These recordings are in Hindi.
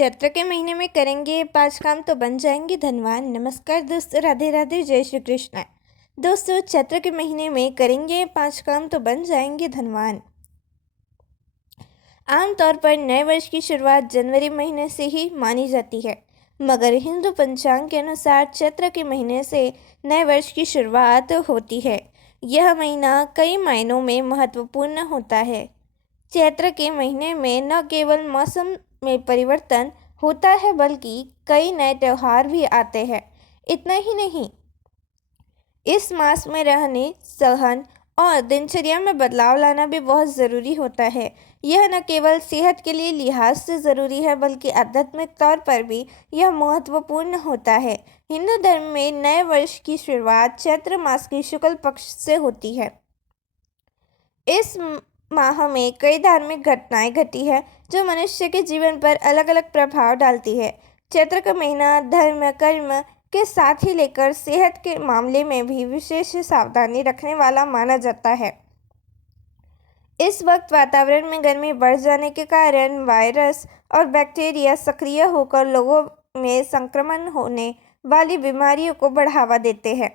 चैत्र के महीने में करेंगे 5 काम तो बन जाएंगे धनवान। नमस्कार दोस्तों, राधे राधे, जय श्री कृष्ण। दोस्तों, चैत्र के महीने में करेंगे 5 काम तो बन जाएंगे धनवान। आमतौर पर नए वर्ष की शुरुआत जनवरी महीने से ही मानी जाती है, मगर हिंदू पंचांग के अनुसार चैत्र के महीने से नए वर्ष की शुरुआत होती है। यह महीना कई मायनों में महत्वपूर्ण होता है। चैत्र के महीने में न केवल मौसम में परिवर्तन होता है, बल्कि कई नए त्योहार भी आते हैं। इतना ही नहीं, इस मास में रहने सहन और दिनचर्या में बदलाव लाना भी बहुत ज़रूरी होता है। यह न केवल सेहत के लिए लिहाज से ज़रूरी है, बल्कि आध्यात्मिक तौर पर भी यह महत्वपूर्ण होता है। हिंदू धर्म में नए वर्ष की शुरुआत चैत्र मास के शुक्ल पक्ष से होती है। इस माह में कई धार्मिक घटनाएं घटी है जो मनुष्य के जीवन पर अलग अलग प्रभाव डालती है। चैत्र का महीना धर्म कर्म के साथ ही लेकर सेहत के मामले में भी विशेष सावधानी रखने वाला माना जाता है। इस वक्त वातावरण में गर्मी बढ़ जाने के कारण वायरस और बैक्टीरिया सक्रिय होकर लोगों में संक्रमण होने वाली बीमारियों को बढ़ावा देते हैं।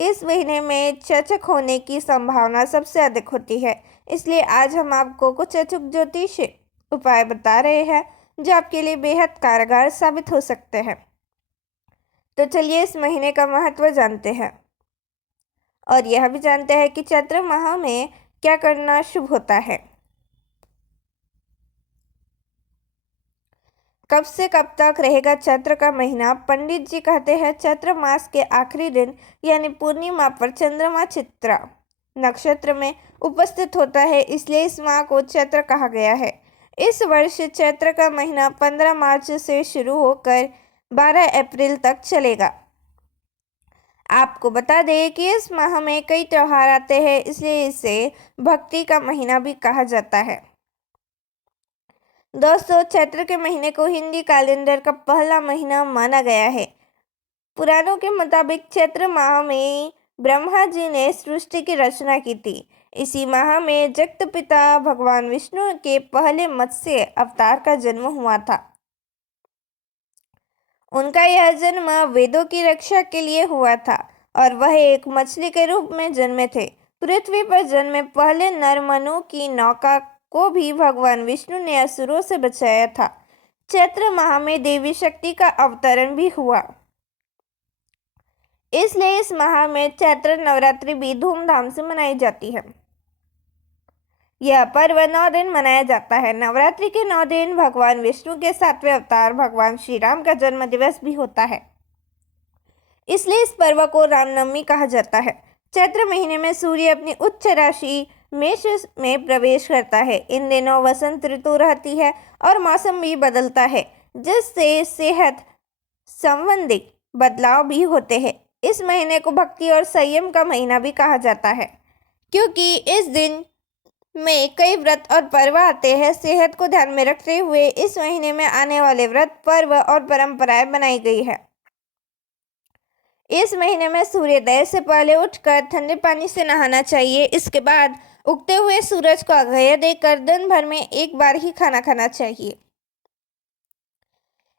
इस महीने में चेचक होने की संभावना सबसे अधिक होती है, इसलिए आज हम आपको कुछ अचूक ज्योतिष उपाय बता रहे हैं जो आपके लिए बेहद कारगर साबित हो सकते हैं। तो चलिए इस महीने का महत्व जानते हैं और यह भी जानते हैं कि चैत्र माह में क्या करना शुभ होता है। कब से कब तक रहेगा चैत्र का महीना? पंडित जी कहते हैं चैत्र मास के आखिरी दिन यानी पूर्णिमा पर चंद्रमा चित्रा नक्षत्र में उपस्थित होता है, इसलिए इस माह को चैत्र कहा गया है। इस वर्ष चैत्र का महीना 15 मार्च से शुरू होकर 12 अप्रैल तक चलेगा। आपको बता दें कि इस माह में कई त्योहार आते हैं, इसलिए इसे भक्ति का महीना भी कहा जाता है। दोस्तों, चैत्र के महीने को हिंदी कैलेंडर का पहला महीना माना गया है। पुराणों के मुताबिक चैत्र माह में ब्रह्मा जी ने सृष्टि की रचना की थी। इसी माह में जगत पिता भगवान विष्णु के पहले मत्स्य अवतार का जन्म हुआ था। उनका यह जन्म वेदों की रक्षा के लिए हुआ था और वह एक मछली के रूप में जन्मे थे। पृथ्वी पर जन्मे पहले नर मनु की नौका को भी भगवान विष्णु ने असुरों से बचाया था। चैत्र माह में देवी शक्ति का अवतरण भी हुआ, इसलिए इस माह में चैत्र नवरात्रि भी धूमधाम से मनाई जाती है। यह पर्व 9 दिन मनाया जाता है। नवरात्रि के 9 दिन भगवान विष्णु के 7वें अवतार भगवान श्री राम का जन्म दिवस भी होता है, इसलिए इस पर्व को रामनवमी कहा जाता है। चैत्र महीने में सूर्य अपनी उच्च राशि मेष में प्रवेश करता है। इन दिनों वसंत ऋतु रहती है और मौसम भी बदलता है, जिससे सेहत संबंधी बदलाव भी होते हैं। इस महीने को भक्ति और संयम का महीना भी कहा जाता है, क्योंकि इस दिन में कई व्रत और पर्व आते हैं। सेहत को ध्यान में रखते हुए इस महीने में आने वाले व्रत, पर्व और परंपराएं बनाई गई है। इस महीने में सूर्योदय से पहले उठकर ठंडे पानी से नहाना चाहिए। इसके बाद उगते हुए सूरज को अर्घ्य देकर दिन भर में एक बार ही खाना खाना चाहिए।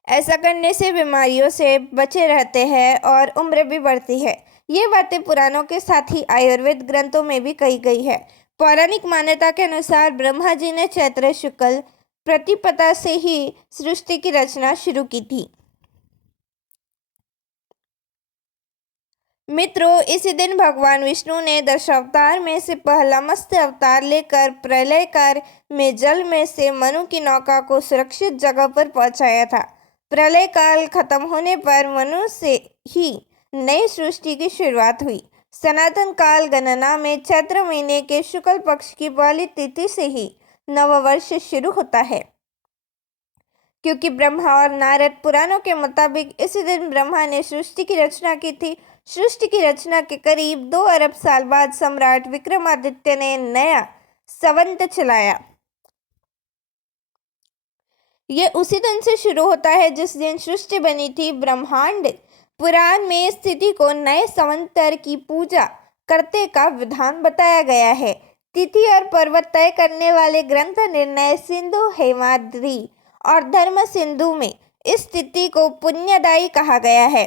ऐसा करने से बीमारियों से बचे रहते हैं और उम्र भी बढ़ती है। ये बातें पुराणों के साथ ही आयुर्वेद ग्रंथों में भी कही गई है। पौराणिक मान्यता के अनुसार ब्रह्मा जी ने चैत्र शुक्ल प्रतिपदा से ही सृष्टि की रचना शुरू की थी। मित्रों, इसी दिन भगवान विष्णु ने दशावतार में से पहला मत्स्य अवतार लेकर प्रलय काल में जल में से मनु की नौका को सुरक्षित जगह पर पहुंचाया था। प्रलय काल खत्म होने पर मनु से ही नई सृष्टि की शुरुआत हुई। सनातन काल गणना में चैत्र महीने के शुक्ल पक्ष की पहली तिथि से ही नववर्ष शुरू होता है, क्योंकि ब्रह्मा और नारद पुराणों के मुताबिक इसी दिन ब्रह्मा ने सृष्टि की रचना की थी। सृष्टि की रचना के करीब 2 अरब साल बाद सम्राट विक्रमादित्य ने नया संवत चलाया। यह उसी दिन से शुरू होता है जिस दिन सृष्टि बनी थी। ब्रह्मांड पुराण में स्थिति को नए संवत्सर की पूजा करते का विधान बताया गया है। तिथि और पर्वत तय करने वाले ग्रंथ निर्णय सिंधु, हेमाद्रि और धर्म सिंधु में इस तिथि को पुण्यदायी कहा गया है।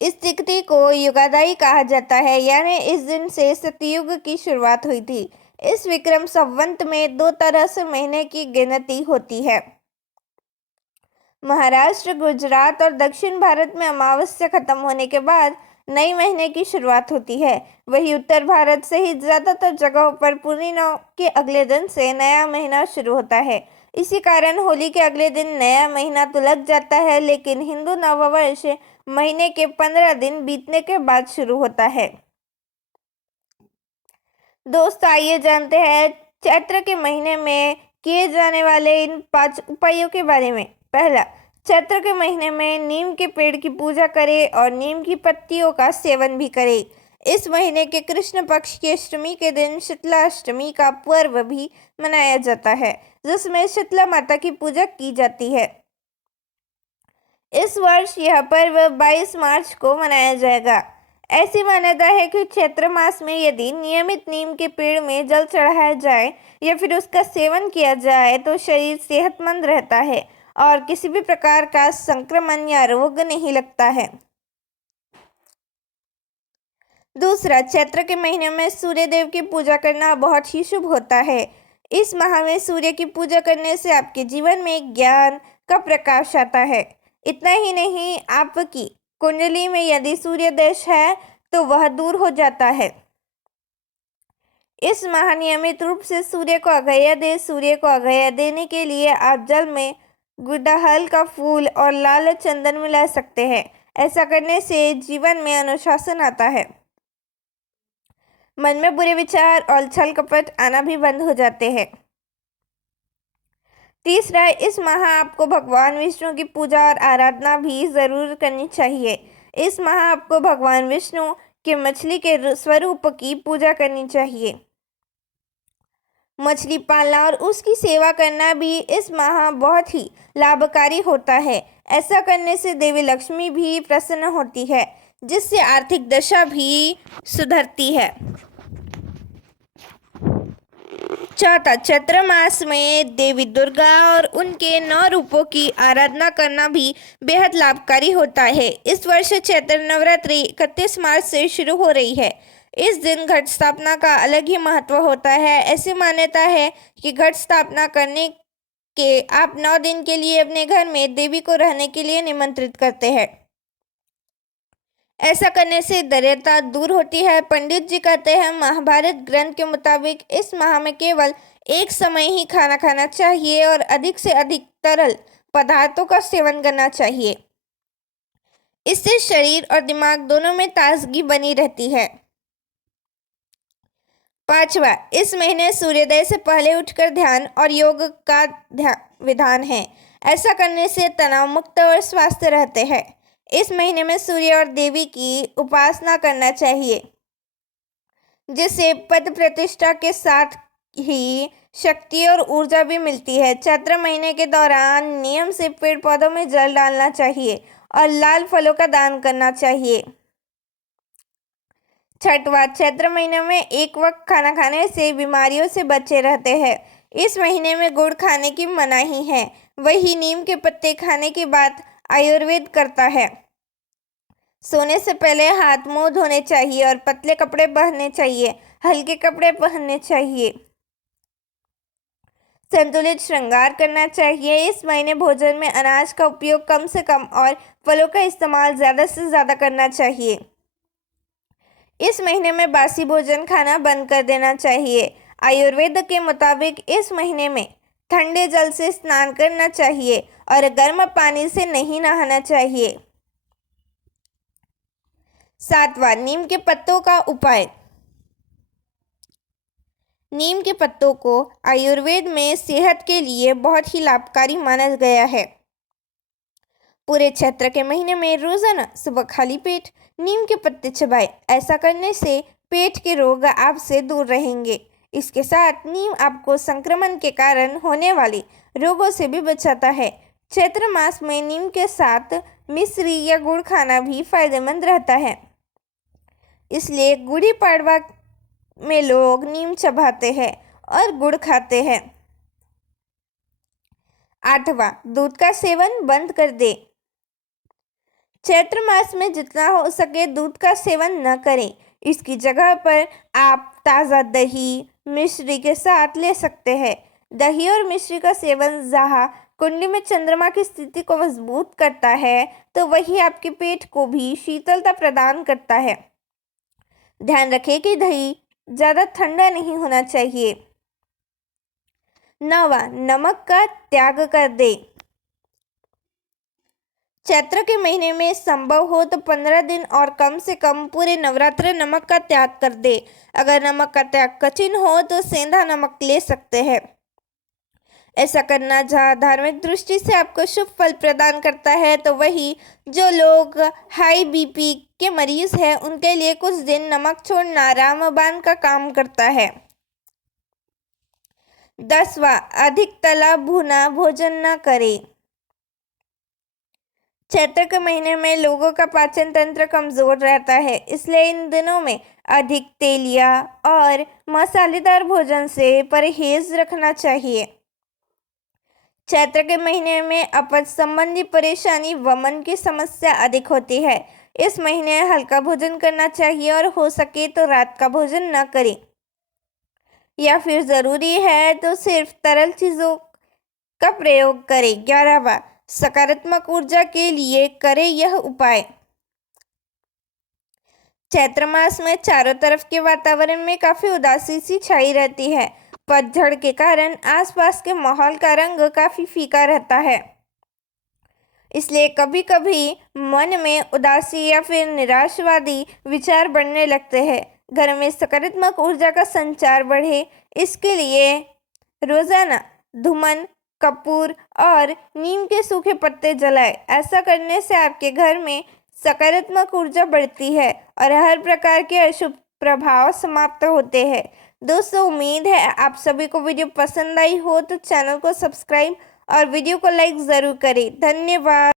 इस तिथि को युगादायी कहा जाता है, यानी इस दिन से सतयुग की शुरुआत हुई थी। इस विक्रम संवत में 2 तरह से महीने की गिनती होती है। महाराष्ट्र, गुजरात और दक्षिण भारत में अमावस्या खत्म होने के बाद नए महीने की शुरुआत होती है। वही उत्तर भारत सहित ज्यादातर जगहों पर पूर्णिमा के अगले दिन से नया महीना शुरू होता है। इसी कारण होली के अगले दिन नया महीना तो लग जाता है, लेकिन हिंदू नववर्ष महीने के 15 दिन बीतने के बाद शुरू होता है। दोस्तों, आइए जानते हैं चैत्र के महीने में किए जाने वाले इन 5 उपायों के बारे में। पहला, चैत्र के महीने में नीम के पेड़ की पूजा करें और नीम की पत्तियों का सेवन भी करें। इस महीने के कृष्ण पक्ष की अष्टमी के दिन शीतला अष्टमी का पर्व भी मनाया जाता है, जिसमें शीतला माता की पूजा की जाती है। इस वर्ष यह पर्व 22 मार्च को मनाया जाएगा। ऐसी मान्यता है कि चैत्र मास में यदि नियमित नीम के पेड़ में जल चढ़ाया जाए या फिर उसका सेवन किया जाए तो शरीर सेहतमंद रहता है और किसी भी प्रकार का संक्रमण या रोग नहीं लगता है। दूसरा, चैत्र के महीने में सूर्य देव की पूजा करना बहुत ही शुभ होता है। इस माह में सूर्य की पूजा करने से आपके जीवन में ज्ञान का प्रकाश आता है। इतना ही नहीं, आपकी कुंडली में यदि सूर्य देश है तो वह दूर हो जाता है। इस माह नियमित रूप से सूर्य को अर्घ्य देने के लिए आप जल में गुड़हल का फूल और लाल चंदन मिला सकते हैं। ऐसा करने से जीवन में अनुशासन आता है। मन में बुरे विचार और छल कपट आना भी बंद हो जाते हैं। तीसरा, इस माह आपको भगवान विष्णु की पूजा और आराधना भी जरूर करनी चाहिए। इस माह आपको भगवान विष्णु के मछली के स्वरूप की पूजा करनी चाहिए। मछली पालना और उसकी सेवा करना भी इस माह बहुत ही लाभकारी होता है। ऐसा करने से देवी लक्ष्मी भी प्रसन्न होती है, जिससे आर्थिक दशा भी सुधरती है। चौथा, चैत्र मास में देवी दुर्गा और उनके 9 रूपों की आराधना करना भी बेहद लाभकारी होता है। इस वर्ष चैत्र नवरात्रि 31 मार्च से शुरू हो रही है। इस दिन घट स्थापना का अलग ही महत्व होता है। ऐसी मान्यता है कि घट स्थापना करने के आप 9 दिन के लिए अपने घर में देवी को रहने के लिए निमंत्रित करते हैं। ऐसा करने से दरिद्रता दूर होती है। पंडित जी कहते हैं, महाभारत ग्रंथ के मुताबिक इस माह में केवल एक समय ही खाना खाना चाहिए और अधिक से अधिक तरल पदार्थों का सेवन करना चाहिए। इससे शरीर और दिमाग दोनों में ताजगी बनी रहती है। पांचवा, इस महीने सूर्योदय से पहले उठकर ध्यान और योग का विधान है। ऐसा करने से तनाव मुक्त और स्वस्थ रहते हैं। इस महीने में सूर्य और देवी की उपासना करना चाहिए, जिससे पद प्रतिष्ठा के साथ ही शक्ति और ऊर्जा भी मिलती है। चैत्र महीने के दौरान नियम से पेड़ पौधों में जल डालना चाहिए और लाल फलों का दान करना चाहिए। छठवां, चैत्र महीने में एक वक्त खाना खाने से बीमारियों से बचे रहते हैं। इस महीने में गुड़ खाने की मनाही है। वही नीम के पत्ते खाने की बात आयुर्वेद करता है। सोने से पहले हाथ मुंह धोने चाहिए और पतले कपड़े पहनने चाहिए। हल्के कपड़े पहनने चाहिए। संतुलित श्रृंगार करना चाहिए। इस महीने भोजन में अनाज का उपयोग कम से कम और फलों का इस्तेमाल ज़्यादा से ज़्यादा करना चाहिए। इस महीने में बासी भोजन खाना बंद कर देना चाहिए। आयुर्वेद के मुताबिक इस महीने में ठंडे जल से स्नान करना चाहिए और गर्म पानी से नहीं नहाना चाहिए। सातवां, नीम के पत्तों का उपाय। नीम के पत्तों को आयुर्वेद में सेहत के लिए बहुत ही लाभकारी माना गया है। पूरे चैत्र के महीने में रोजाना सुबह खाली पेट नीम के पत्ते चबाएं। ऐसा करने से पेट के रोग आपसे दूर रहेंगे। इसके साथ नीम आपको संक्रमण के कारण होने वाले रोगों से भी बचाता है। चैत्र मास में नीम के साथ मिश्री या गुड़ खाना भी फायदेमंद रहता है। इसलिए गुड़ी पड़वा में लोग नीम चबाते हैं और गुड़ खाते हैं। 8वां, दूध का सेवन बंद कर दे। चैत्र मास में जितना हो सके दूध का सेवन न करें। इसकी जगह पर आप ताज़ा दही मिश्री के साथ ले सकते हैं। दही और मिश्री का सेवन जहाँ कुंडली में चंद्रमा की स्थिति को मजबूत करता है, तो वही आपके पेट को भी शीतलता प्रदान करता है। ध्यान रखें कि दही ज़्यादा ठंडा नहीं होना चाहिए। 9वां, नमक का त्याग कर दे। चैत्र के महीने में संभव हो तो 15 दिन और कम से कम पूरे नवरात्र नमक का त्याग कर दे। अगर नमक का त्याग कठिन हो तो सेंधा नमक ले सकते हैं। ऐसा करना जहाँ धार्मिक दृष्टि से आपको शुभ फल प्रदान करता है, तो वही जो लोग हाई बीपी के मरीज हैं उनके लिए कुछ दिन नमक छोड़ना रामबाण का काम करता है। 10वां, अधिक तला भुना भोजन न करें। चैत्र के महीने में लोगों का पाचन तंत्र कमजोर रहता है, इसलिए इन दिनों में अधिक तेलिया और मसालेदार भोजन से परहेज रखना चाहिए। चैत्र के महीने में अपच संबंधी परेशानी वमन की समस्या अधिक होती है। इस महीने हल्का भोजन करना चाहिए और हो सके तो रात का भोजन न करें, या फिर ज़रूरी है तो सिर्फ तरल चीज़ों का प्रयोग करें। 11वां, सकारात्मक ऊर्जा के लिए करें यह उपाय। चैत्र मास में चारों तरफ के वातावरण में काफी उदासी सी छाई रहती है। पतझड़ के कारण आसपास के माहौल का रंग काफी फीका रहता है, इसलिए कभी कभी मन में उदासी या फिर निराशवादी विचार बढ़ने लगते हैं। घर में सकारात्मक ऊर्जा का संचार बढ़े, इसके लिए रोजाना धूमन, कपूर और नीम के सूखे पत्ते जलाएं। ऐसा करने से आपके घर में सकारात्मक ऊर्जा बढ़ती है और हर प्रकार के अशुभ प्रभाव समाप्त होते हैं। दोस्तों, उम्मीद है आप सभी को वीडियो पसंद आई हो, तो चैनल को सब्सक्राइब और वीडियो को लाइक ज़रूर करें। धन्यवाद।